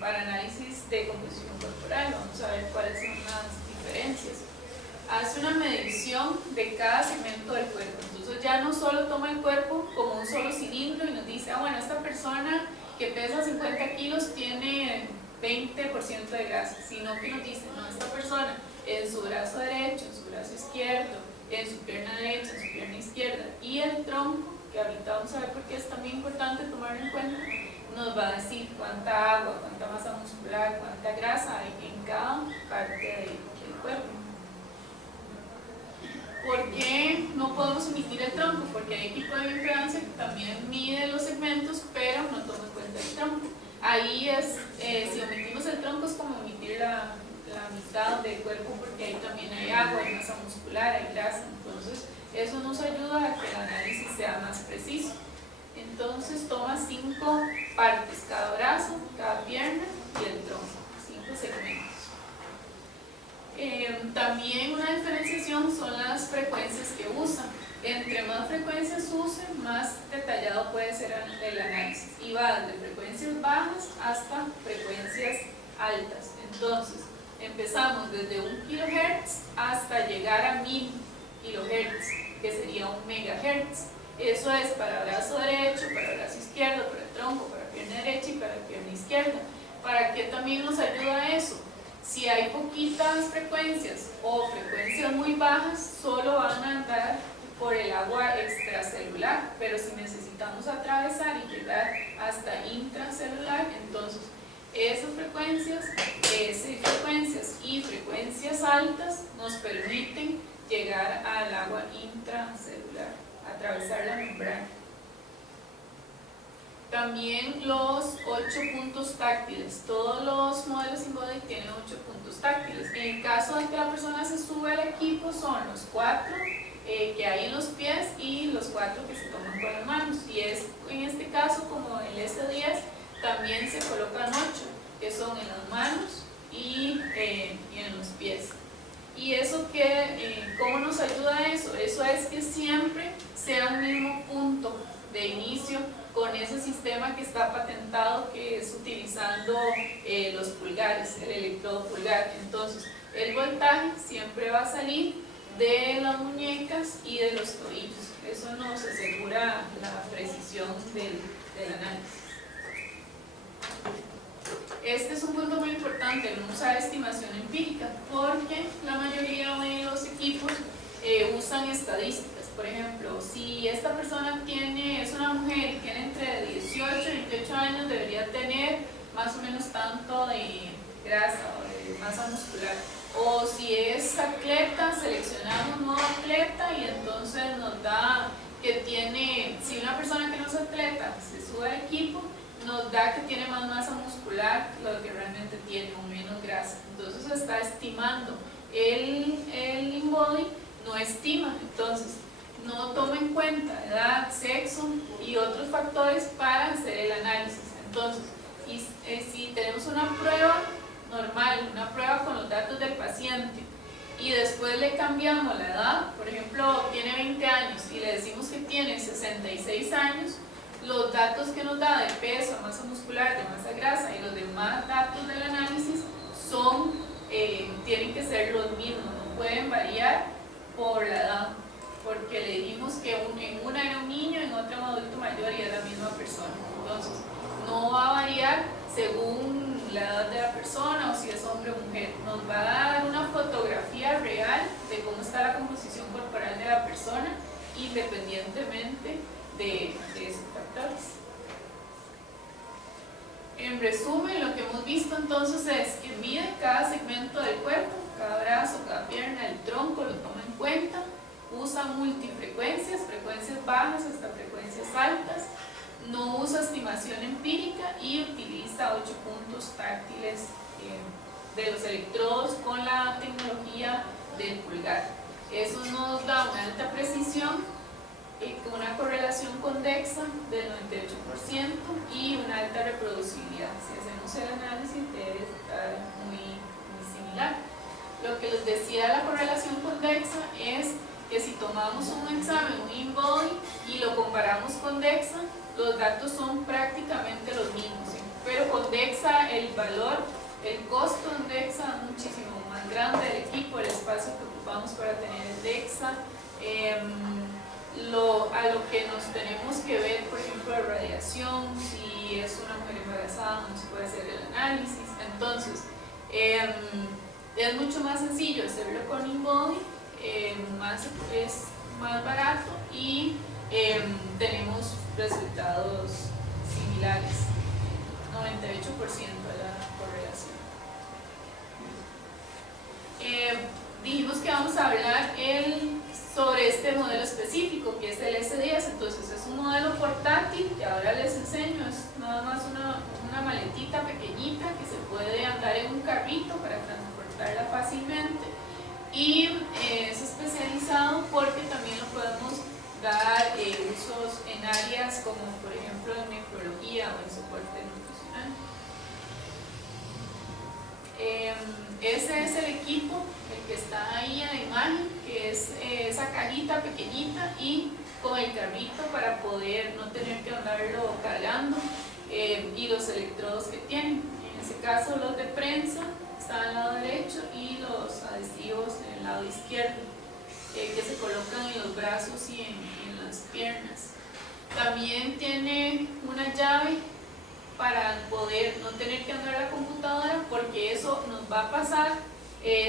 análisis de composición corporal? Vamos a ver cuáles son las diferencias. Hace una medición de cada segmento del cuerpo, entonces ya no solo toma el cuerpo como un solo cilindro y nos dice, bueno, esta persona que pesa 50 kilos tiene 20% de grasa, sino que nos dice, no, esta persona en su brazo derecho, en su brazo izquierdo, en su pierna derecha, en su pierna izquierda y el tronco, que ahorita vamos a ver por qué es también importante tomarlo en cuenta, nos va a decir cuánta agua, cuánta masa muscular, cuánta grasa hay en cada parte del cuerpo. ¿Por qué no podemos omitir el tronco? Porque hay equipo de bioimpedancia que también mide los segmentos, pero no toma en cuenta el tronco. Ahí es, si omitimos el tronco es como omitir la mitad del cuerpo, porque ahí también hay agua, hay masa muscular, hay grasa. Entonces eso nos ayuda a que el análisis sea más preciso. Entonces toma 5 partes, cada brazo, cada pierna y el tronco, 5 segmentos. También una diferenciación son las frecuencias que usa. Entre más frecuencias use, más detallado puede ser el análisis. Y va desde frecuencias bajas hasta frecuencias altas. Entonces, empezamos desde 1 kHz hasta llegar a 1000 kHz, que sería 1 MHz. Eso es para brazo derecho, para brazo izquierdo, para el tronco, para pierna derecha y para pierna izquierda. ¿Para qué también nos ayuda eso? Si hay poquitas frecuencias o frecuencias muy bajas, solo van a andar por el agua extracelular, pero si necesitamos atravesar y llegar hasta intracelular, entonces esas frecuencias y frecuencias altas nos permiten llegar al agua intracelular, atravesar la membrana. También los 8 puntos táctiles. Todos los modelos InBody tienen 8 puntos táctiles. En el caso de que la persona se sube al equipo, son los 4 que hay en los pies y los 4 que se toman con las manos. Y es en este caso, como el S10, también se colocan 8, que son en las manos y en los pies. ¿Y eso cómo nos ayuda eso? Eso es que siempre sea un mismo punto de inicio con ese sistema que está patentado, que es utilizando los pulgares, el electrodo pulgar. Entonces, el voltaje siempre va a salir de las muñecas y de los tobillos. Eso nos asegura la precisión del análisis. Este es un punto muy importante, no usar estimación empírica, porque la mayoría de los equipos usan estadísticas. Por ejemplo, si esta persona es una mujer y tiene entre 18 y 28 años, debería tener más o menos tanto de grasa o de masa muscular. O si es atleta, seleccionamos modo atleta y entonces nos da que si una persona que no es atleta se sube al equipo, nos da que tiene más masa muscular que lo que realmente tiene, o menos grasa. Entonces está estimando. El InBody no estima, entonces no toma en cuenta edad, sexo y otros factores para hacer el análisis. Entonces, si tenemos una prueba normal, una prueba con los datos del paciente, y después le cambiamos la edad, por ejemplo, tiene 20 años y le decimos que tiene 66 años, los datos que nos da de peso, masa muscular, de masa grasa y los demás datos del análisis tienen que ser los mismos, no pueden variar por la edad, porque le dimos que en una era un niño, en otra un adulto mayor y es la misma persona. Entonces, no va a variar según la edad de la persona o si es hombre o mujer. Nos va a dar una fotografía real de cómo está la composición corporal de la persona, independientemente de esos factores. En resumen, lo que hemos visto entonces es que mide cada segmento del cuerpo, cada brazo, cada pierna, el tronco, lo toma en cuenta, usa multifrecuencias, frecuencias bajas hasta frecuencias altas, no usa estimación empírica y utiliza 8 puntos táctiles de los electrodos con la tecnología del pulgar. Eso nos da una alta precisión, una correlación convexa del 98% y una alta reproducibilidad. Si hacemos el análisis debe estar muy similar. Lo que les decía de la correlación convexa es que si tomamos un examen, un InBody, y lo comparamos con DEXA, los datos son prácticamente los mismos, ¿sí? Pero con DEXA el valor, el costo en DEXA es muchísimo más grande del equipo, el espacio que ocupamos para tener el DEXA, a lo que nos tenemos que ver, por ejemplo, la radiación, si es una mujer embarazada no se puede hacer el análisis. Entonces, es mucho más sencillo hacerlo con InBody, es más barato y tenemos resultados similares, 98% de la correlación. Dijimos que vamos a hablar sobre este modelo específico, que es el S10. Entonces es un modelo portátil que ahora les enseño, es nada más una maletita pequeñita que se puede andar en un carrito para transportarla fácilmente, y es especializado porque también lo podemos dar usos en áreas como por ejemplo en nefrología o en soporte nutricional. Ese es el equipo, el que está ahí en la imagen, que es esa cajita pequeñita y con el carrito para poder no tener que andarlo cargando, y los electrodos que tienen. En ese caso los de prensa están al lado derecho, y los adhesivos en el lado izquierdo, que se colocan en los brazos y en las piernas. También tiene una llave para poder no tener que andar a la computadora, porque eso nos va a pasar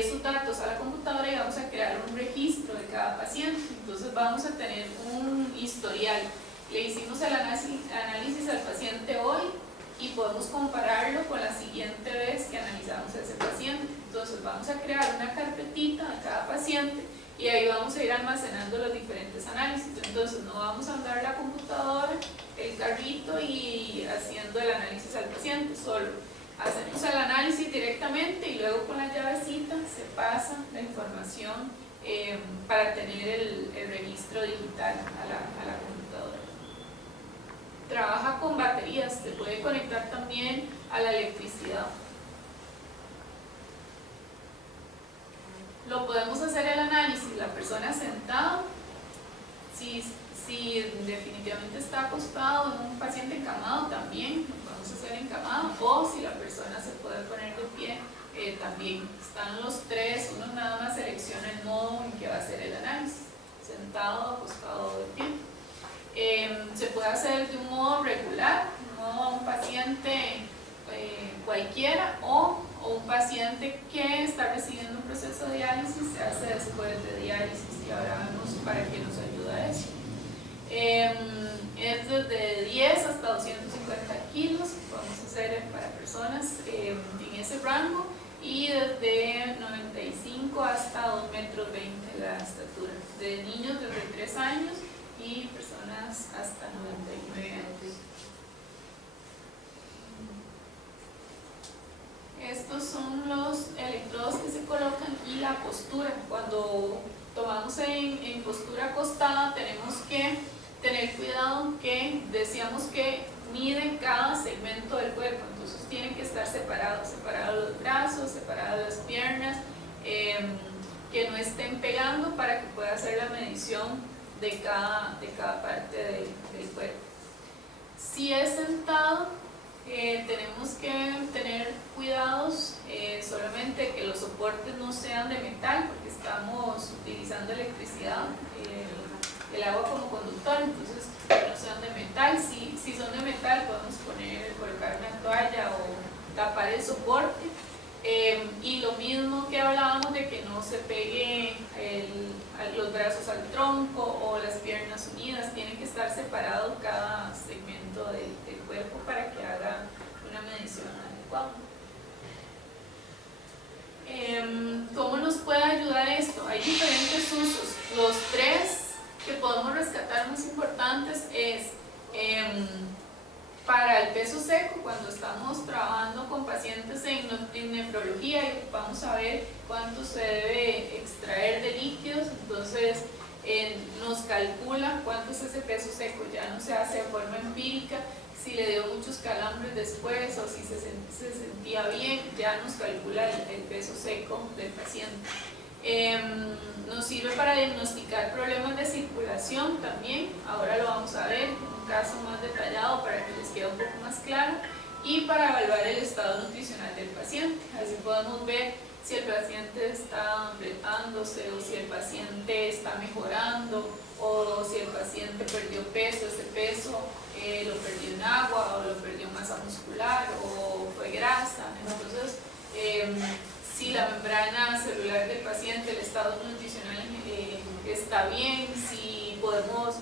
sus datos a la computadora y vamos a crear un registro de cada paciente. Entonces vamos a tener un historial. Le hicimos el análisis al paciente hoy y podemos compararlo con la siguiente vez que analizamos a ese paciente. Entonces vamos a crear una carpetita de cada paciente y ahí vamos a ir almacenando los diferentes análisis. Entonces no vamos a andar la computadora, el carrito y haciendo el análisis al paciente, solo hacemos el análisis directamente y luego con la llavecita se pasa la información para tener el registro digital a la computadora. Trabaja con baterías, se puede conectar también a la electricidad. Lo podemos hacer el análisis la persona sentada, si definitivamente está acostado en un paciente encamado también lo podemos hacer encamado, o si la persona se puede poner de pie también. Están los tres, uno nada más selecciona el modo en que va a hacer el análisis, sentado, acostado o de pie. Se puede hacer de un modo regular, no un paciente cualquiera, o un paciente que está recibiendo un proceso de diálisis, se hace después de diálisis, y ahora vemos para qué nos ayuda eso. Es desde 10 hasta 250 kilos, podemos hacer para personas en ese rango, y desde 95 hasta 2,20 metros la estatura, de niños desde 3 años y personas hasta 99 años. Estos son los electrodos que se colocan y la postura. Cuando tomamos en postura acostada tenemos que tener cuidado que decíamos que miden cada segmento del cuerpo, entonces tienen que estar separados los brazos, separadas las piernas, que no estén pegando para que pueda hacer la medición de cada parte del cuerpo. Si es sentado, tenemos que tener cuidados, solamente que los soportes no sean de metal, porque estamos utilizando electricidad, el agua como conductor, entonces que no sean de metal. Si son de metal podemos colocar una toalla o tapar el soporte, y lo mismo que hablábamos de que no se pegue los brazos al tronco o las piernas unidas, tiene que estar separado cada segmento del cuerpo para que haga una medición adecuada. ¿Cómo nos puede ayudar esto? Hay diferentes usos. Los tres que podemos rescatar más importantes es para el peso seco, cuando estamos trabajando con pacientes en nefrología y vamos a ver cuánto se debe extraer de líquidos, entonces nos calcula cuánto es ese peso seco, ya no se hace de forma empírica, si le dio muchos calambres después o si se sentía bien, ya nos calcula el peso seco del paciente. Nos sirve para diagnosticar problemas de circulación también, ahora lo vamos a ver en un caso más detallado para que les quede un poco más claro, y para evaluar el estado nutricional del paciente. Así podemos ver si el paciente está retándose o si el paciente está mejorando o si el paciente perdió peso, ese peso lo perdió en agua o lo perdió en masa muscular o fue grasa. Entonces, si la membrana celular del paciente, el estado nutricional está bien, si podemos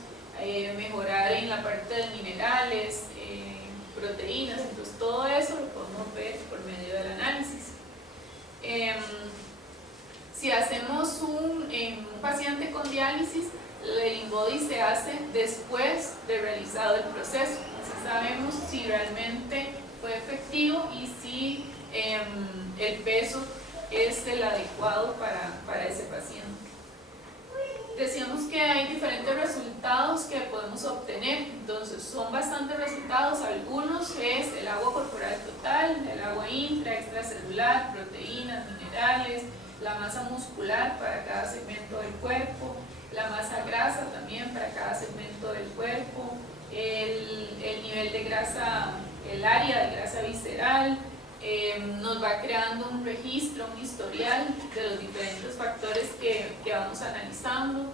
mejorar en la parte de minerales, proteínas, entonces todo eso lo podemos ver por medio del análisis. Si hacemos un paciente con diálisis, el InBody se hace después de realizado el proceso, así sabemos si realmente fue efectivo y si el peso es el adecuado para ese paciente. Decíamos que hay diferentes resultados que podemos obtener, entonces son bastantes resultados. Algunos es el agua corporal total, el agua extracelular, proteínas, minerales, la masa muscular para cada segmento del cuerpo, la masa grasa también para cada segmento del cuerpo, el nivel de grasa, el área de grasa visceral, nos va creando un registro, un historial de los diferentes factores que vamos analizando.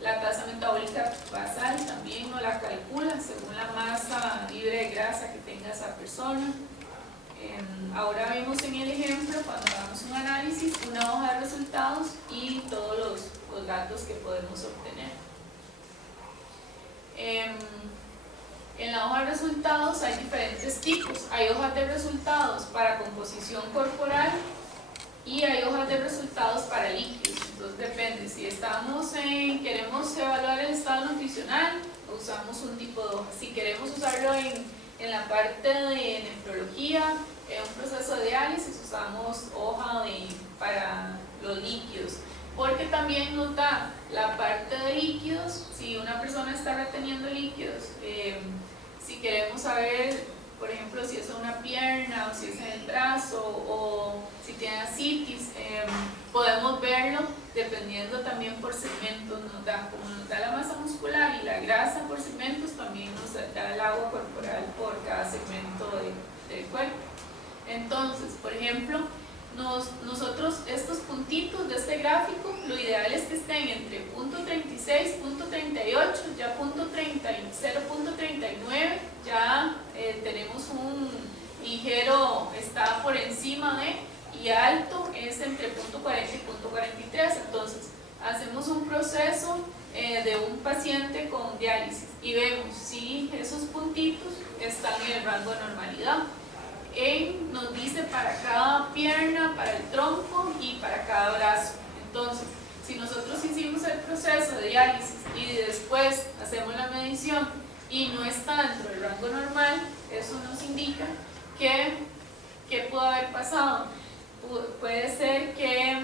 La tasa metabólica basal también nos la calcula según la masa libre de grasa que tenga esa persona. Ahora vemos en el ejemplo, cuando hagamos un análisis, una hoja de resultados y todos los datos que podemos obtener. En la hoja de resultados hay diferentes tipos. Hay hojas de resultados para composición corporal y hay hojas de resultados para líquidos. Entonces depende, si queremos evaluar el estado nutricional, usamos un tipo de hoja. Si queremos usarlo en la parte de nefrología, en un proceso de diálisis, usamos hoja para los líquidos. Porque también nos da la parte de líquidos, si una persona está reteniendo líquidos, si queremos saber, por ejemplo, si es una pierna o si es en el brazo o si tiene ascitis, podemos verlo dependiendo también por segmentos. Como nos da la masa muscular y la grasa por segmentos, también nos da el agua corporal por cada segmento del cuerpo. Entonces, por ejemplo, nosotros estos puntitos de este gráfico, lo ideal es que estén entre punto 36, punto 38, ya punto 0.39, ya tenemos un ligero, está por encima de, y alto es entre punto 40 y punto 43. Entonces, hacemos un proceso de un paciente con diálisis y vemos si esos puntitos están en el rango de normalidad. Nos dice para cada pierna, para el tronco y para cada brazo. Entonces, si nosotros hicimos el proceso de diálisis y después hacemos la medición y no está dentro del rango normal, eso nos indica que pudo haber pasado. Puede ser que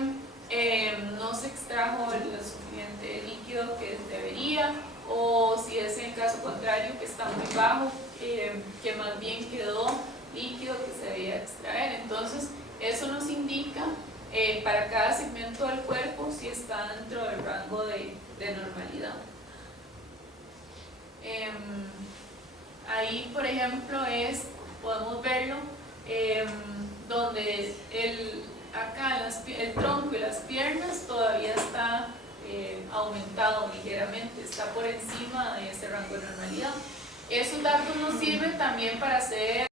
no se extrajo el suficiente líquido que debería, o si es en el caso contrario, que está muy bajo, que más bien quedó líquido que se debía extraer. Entonces, eso nos indica para cada segmento del cuerpo si está dentro del rango de normalidad. Ahí, por ejemplo, podemos verlo donde acá el tronco y las piernas todavía está aumentado ligeramente, está por encima de ese rango de normalidad. Esos datos nos sirven también para hacer